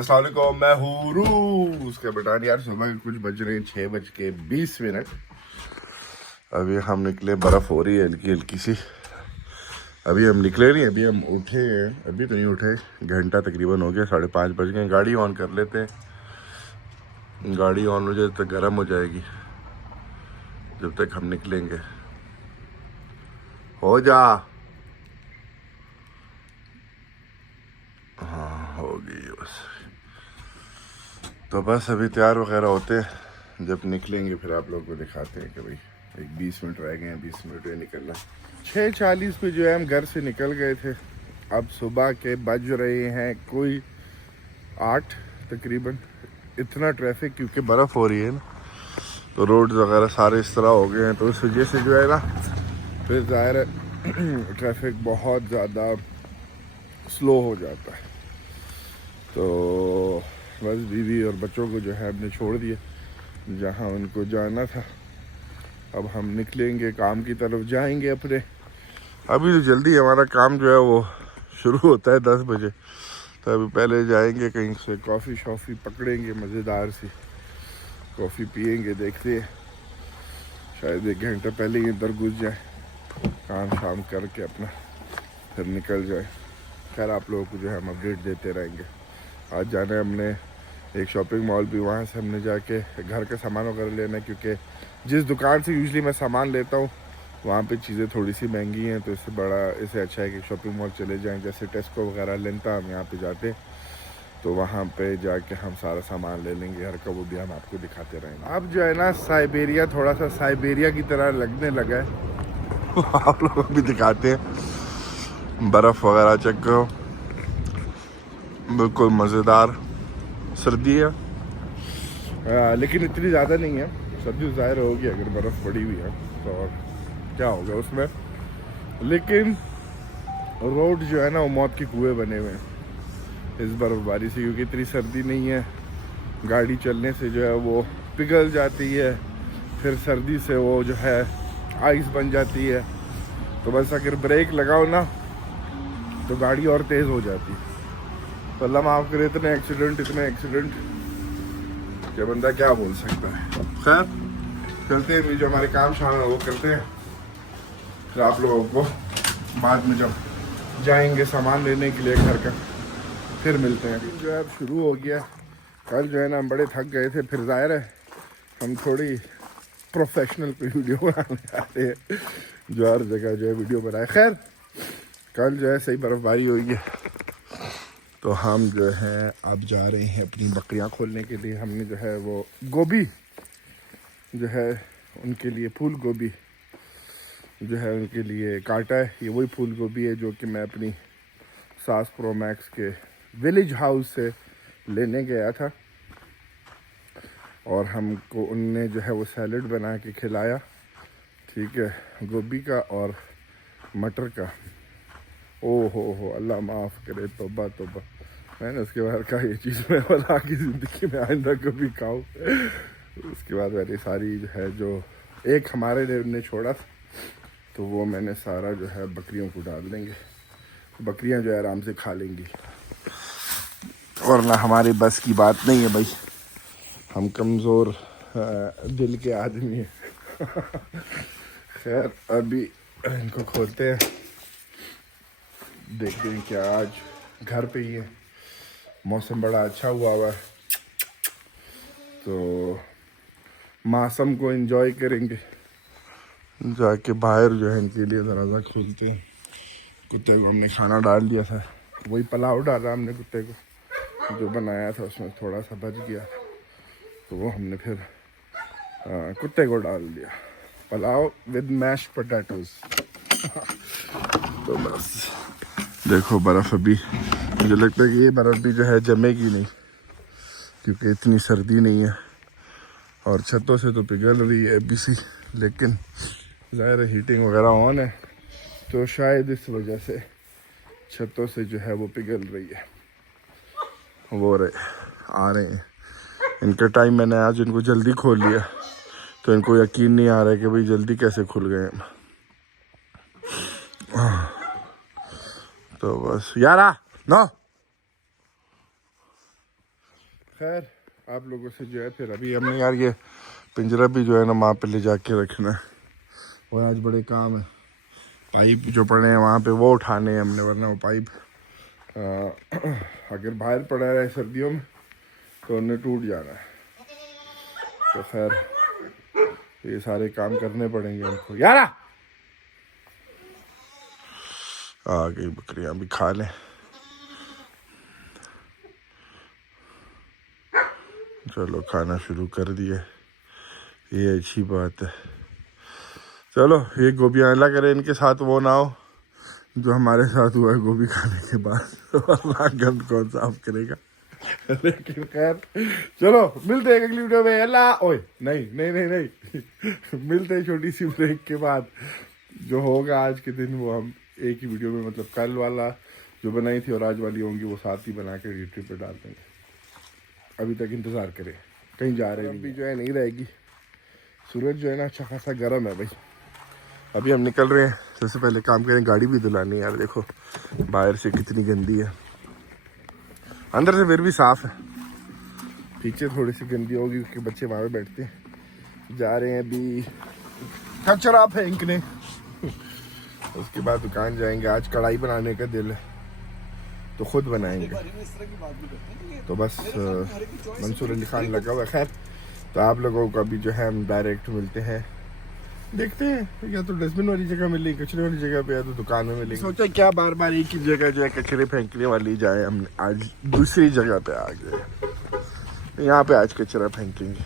अस्सलाम वालेकुम, मैं हूँ रूस के बटान। यार सुबह के कुछ बज रहे हैं 6:20। अभी हम निकले, बर्फ़ हो रही है हल्की हल्की सी। अभी हम निकले नहीं, अभी हम उठे हैं। अभी तो नहीं उठे, घंटा तकरीबन हो गया, 5:30 बज गए। गाड़ी ऑन कर लेते हैं, गाड़ी ऑन हो जाए तो गर्म हो जाएगी जब तक हम निकलेंगे। हो जा, हाँ होगी बस। तो बस अभी तैयार वगैरह होते हैं, जब निकलेंगे फिर आप लोगों को दिखाते हैं कि भाई एक 20 मिनट रह गए हैं, 20 मिनट में निकलना। 6:40 पे जो है हम घर से निकल गए थे। अब सुबह के बज रहे हैं कोई 8 तकरीबन। इतना ट्रैफिक क्योंकि बर्फ़ हो रही है ना, तो रोड वगैरह सारे इस तरह हो गए हैं, तो इस वजह से जो है ना फिर ज़ाहिर है ट्रैफिक बहुत ज़्यादा स्लो हो जाता है। तो बस बीवी और बच्चों को जो है हमने छोड़ दिया जहाँ उनको जाना था। अब हम निकलेंगे, काम की तरफ जाएंगे अपने। अभी तो जल्दी हमारा काम जो है वो शुरू होता है 10 बजे, तो अभी पहले जाएंगे कहीं से कॉफ़ी शॉफ़ी पकड़ेंगे, मज़ेदार सी कॉफ़ी पियेंगे। देखते हैं, शायद 1 घंटे पहले ही इधर घुस जाए, काम शाम करके अपना फिर निकल जाए। खैर आप लोगों को जो है हम अपडेट देते रहेंगे। आज जाना है हमने एक शॉपिंग मॉल भी, वहाँ से हमने जाके घर का सामान वगैरह लेना है, क्योंकि जिस दुकान से यूजली मैं सामान लेता हूँ वहाँ पे चीज़ें थोड़ी सी महंगी हैं, तो इससे अच्छा है कि शॉपिंग मॉल चले जाएं। जैसे टेस्को वगैरह लेता हम यहाँ पे जाते हैं, तो वहाँ पे जाके हम सारा सामान ले लेंगे घर का, वो भी हम आपको दिखाते रहेंगे। अब जो है ना साइबेरिया थोड़ा सा साइबेरिया की तरह लगने लगा है आप लोगों को भी दिखाते हैं। बर्फ़ वगैरह चेक करो, बिल्कुल मज़ेदार सर्दी है, लेकिन इतनी ज़्यादा नहीं है। सर्दी ज़ाहिर होगी अगर बर्फ़ पड़ी हुई है तो, और क्या होगा उसमें। लेकिन रोड जो है ना वो मौत के कुएं बने हुए हैं इस बर्फ़बारी से, क्योंकि इतनी सर्दी नहीं है। गाड़ी चलने से जो है वो पिघल जाती है, फिर सर्दी से वो जो है आइस बन जाती है। तो बस अगर ब्रेक लगाओ ना तो गाड़ी और तेज़ हो जाती है। तो अल्लाह माफ़ करे, इतने एक्सीडेंट कि बंदा क्या बोल सकता है। खैर चलते हैं, जो हमारे काम शाम है वो करते हैं, फिर आप लोगों को बाद में जब जाएंगे सामान लेने के लिए घर का फिर मिलते हैं। जो है अब शुरू हो गया। कल जो है ना हम बड़े थक गए थे, फिर ज़ाहिर है हम थोड़ी प्रोफेशनल पे वीडियो बनाने आते हैं, जो हर जगह जो है वीडियो बनाए। खैर कल जो है सही बर्फ़बारी हुई है, तो हम जो है अब जा रहे हैं अपनी बकरियां खोलने के लिए। हमने जो है वो गोभी जो है उनके लिए, फूल गोभी जो है उनके लिए काटा है। ये वही फूल गोभी है जो कि मैं अपनी सास प्रो मैक्स के विलेज हाउस से लेने गया था, और हमको उनने जो है वो सैलड बना के खिलाया, ठीक है, गोभी का और मटर का। ओ हो अल्लाह माफ़ करे, तौबा तौबा, मैंने उसके बाद कहा ये चीज़ मैं वाला की ज़िंदगी में आइंदा कभी खाऊँ। उसके बाद मैंने सारी जो है, जो एक हमारे लिए उन्हें छोड़ा था, तो वो मैंने सारा जो है बकरियों को डाल देंगे। बकरियां जो है आराम से खा लेंगी, वरना हमारे बस की बात नहीं है भाई, हम कमज़ोर दिल के आदमी हैं। खैर अभी इनको खोलते हैं, देखते हैं क्या। आज घर पे ही है, मौसम बड़ा अच्छा हुआ है, तो मौसम को एंजॉय करेंगे। जाके बाहर जो है इनके लिए दरवाज़ा खोलते हैं। कुत्ते को हमने खाना डाल दिया था, वही पुलाव डाला हमने कुत्ते को, जो बनाया था उसमें थोड़ा सा बच गया, तो वो हमने फिर कुत्ते को डाल दिया, पुलाव विद मैश पोटैटोज। तो बस देखो बर्फ़, अभी मुझे लगता है कि ये बर्फ़ भी जो है जमेगी नहीं, क्योंकि इतनी सर्दी नहीं है, और छतों से तो पिघल रही है अभी सी, लेकिन ज़ाहिर हीटिंग वगैरह ऑन है, तो शायद इस वजह से छतों से जो है वो पिघल रही है। वो आ रहे हैं, इनका टाइम मैंने आज इनको जल्दी खोल लिया, तो इनको यकीन नहीं आ रहा है कि भाई जल्दी कैसे खुल गए हम। तो बस यारा ना खैर आप लोगों से जो है फिर अभी हमने यार ये पिंजरा भी जो है ना वहाँ पे ले जाके रखना है, और आज बड़े काम है। पाइप जो पड़े हैं वहाँ पे वो उठाने हैं हमने, वरना वो पाइप अगर बाहर पड़ा रहे सर्दियों में तो उन्हें टूट जाना है। तो खैर ये सारे काम करने पड़ेंगे हमको। यार आ गई बकरियां भी खा लें। चलो खाना शुरू कर दिए, ये अच्छी बात है। चलो ये गोभियाँ अल्लाह करे इनके साथ वो ना हो जो हमारे साथ हुआ है गोभी खाने के बाद। अल्लाह गंद कौन साफ करेगा। लेकिन खैर चलो मिलते हैं अगली वीडियो में। अल्लाह ओए नहीं नहीं नहीं नहीं मिलते हैं छोटी सी ब्रेक के बाद। जो होगा आज के दिन वो हम एक ही वीडियो में, मतलब कल वाला जो बनाई थी और आज वाली होंगी वो साथ ही बना के यूट्यूब पे डाल देंगे। अभी तक इंतज़ार करें, कहीं जा रहे हैं भी जो है नहीं रहेगी। सूरज जो है ना अच्छा खासा गर्म है भाई। अभी हम निकल रहे हैं, सबसे पहले काम करें गाड़ी भी धुलानी है। यार देखो बाहर से कितनी गंदी है, अंदर से फिर भी साफ़ है, पीछे थोड़ी सी गंदी होगी क्योंकि बच्चे वहाँ पे बैठते हैं। जा रहे हैं अभी कचरा फेंकने, उसके बाद दुकान जाएंगे। आज कढ़ाई बनाने का दिल है तो खुद बनाएंगे। तो बस मंसूर अली खान लगा हुआ। खैर तो आप लोगों को अभी जो है हम डायरेक्ट मिलते हैं, देखते हैं या तो डस्टबिन वाली जगह मिली, कचरे वाली जगह पे, या तो दुकान में मिलेगी। सोचा क्या बार बार एक ही जगह जो है कचरे फेंकने वाली जाए, हम आज दूसरी जगह पे आ गए। यहाँ पे आज कचरा फेंकेंगे।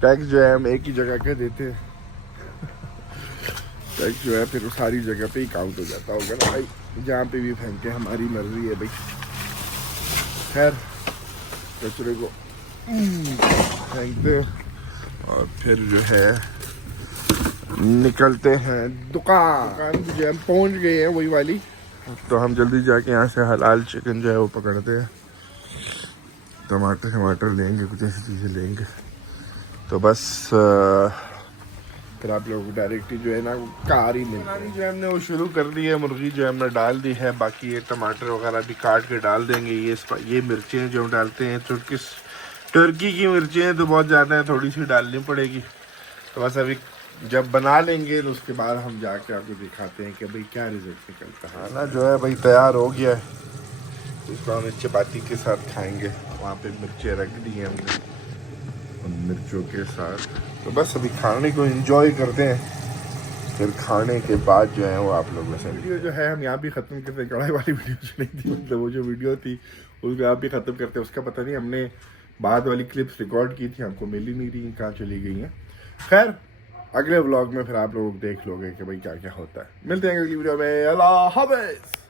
टैक्स जो है हम एक ही जगह का देते हैं, टैक्स जो है फिर सारी जगह पे ही काउंट हो जाता होगा ना भाई, जहाँ पे भी फेंके हमारी मर्जी है भाई। खैर कचरे को फेंकते और फिर जो है निकलते हैं दुकान जो हम पहुंच गए हैं वही वाली। तो हम जल्दी जाके यहाँ से हलाल चिकन जो है वो पकड़ते हैं। टमाटर लेंगे, कुछ ऐसी चीज़ें लेंगे। तो बस फिर आप लोगों को डायरेक्टली जो है ना कार ही मिलती जो है हमने वो शुरू कर दी है। मुर्गी जो है हमने डाल दी है, बाकी ये टमाटर वगैरह भी काट के डाल देंगे। ये मिर्चें जो हम डालते हैं तुर्की की मिर्चें हैं तो बहुत ज़्यादा है, थोड़ी सी डालनी पड़ेगी। तो बस अभी जब बना लेंगे तो उसके बाद हम जाके आपको दिखाते हैं कि भाई क्या रिजल्ट निकलता है। खाना जो है भाई तैयार हो गया है, इसको हम चपाती के साथ खाएंगे। वहाँ पे मिर्चें रख दी हैं हमने उन मिर्चों के साथ। तो बस अभी खाने को एंजॉय करते हैं, फिर खाने के बाद जो है वो आप लोगों से वीडियो जो है हम यहाँ भी ख़त्म करते हैं। कढ़ाई वाली वीडियो जो नहीं थी, मतलब वो जो वीडियो थी उसको आप भी ख़त्म करते हैं। उसका पता नहीं, हमने बाद वाली क्लिप्स रिकॉर्ड की थी, हमको मिल ही नहीं रही, कहाँ चली गई हैं। खैर अगले व्लॉग में फिर आप लोग देख लोगे कि भाई क्या क्या होता है। मिलते हैं अगली वीडियो में। अल्लाह हाफ़िज़।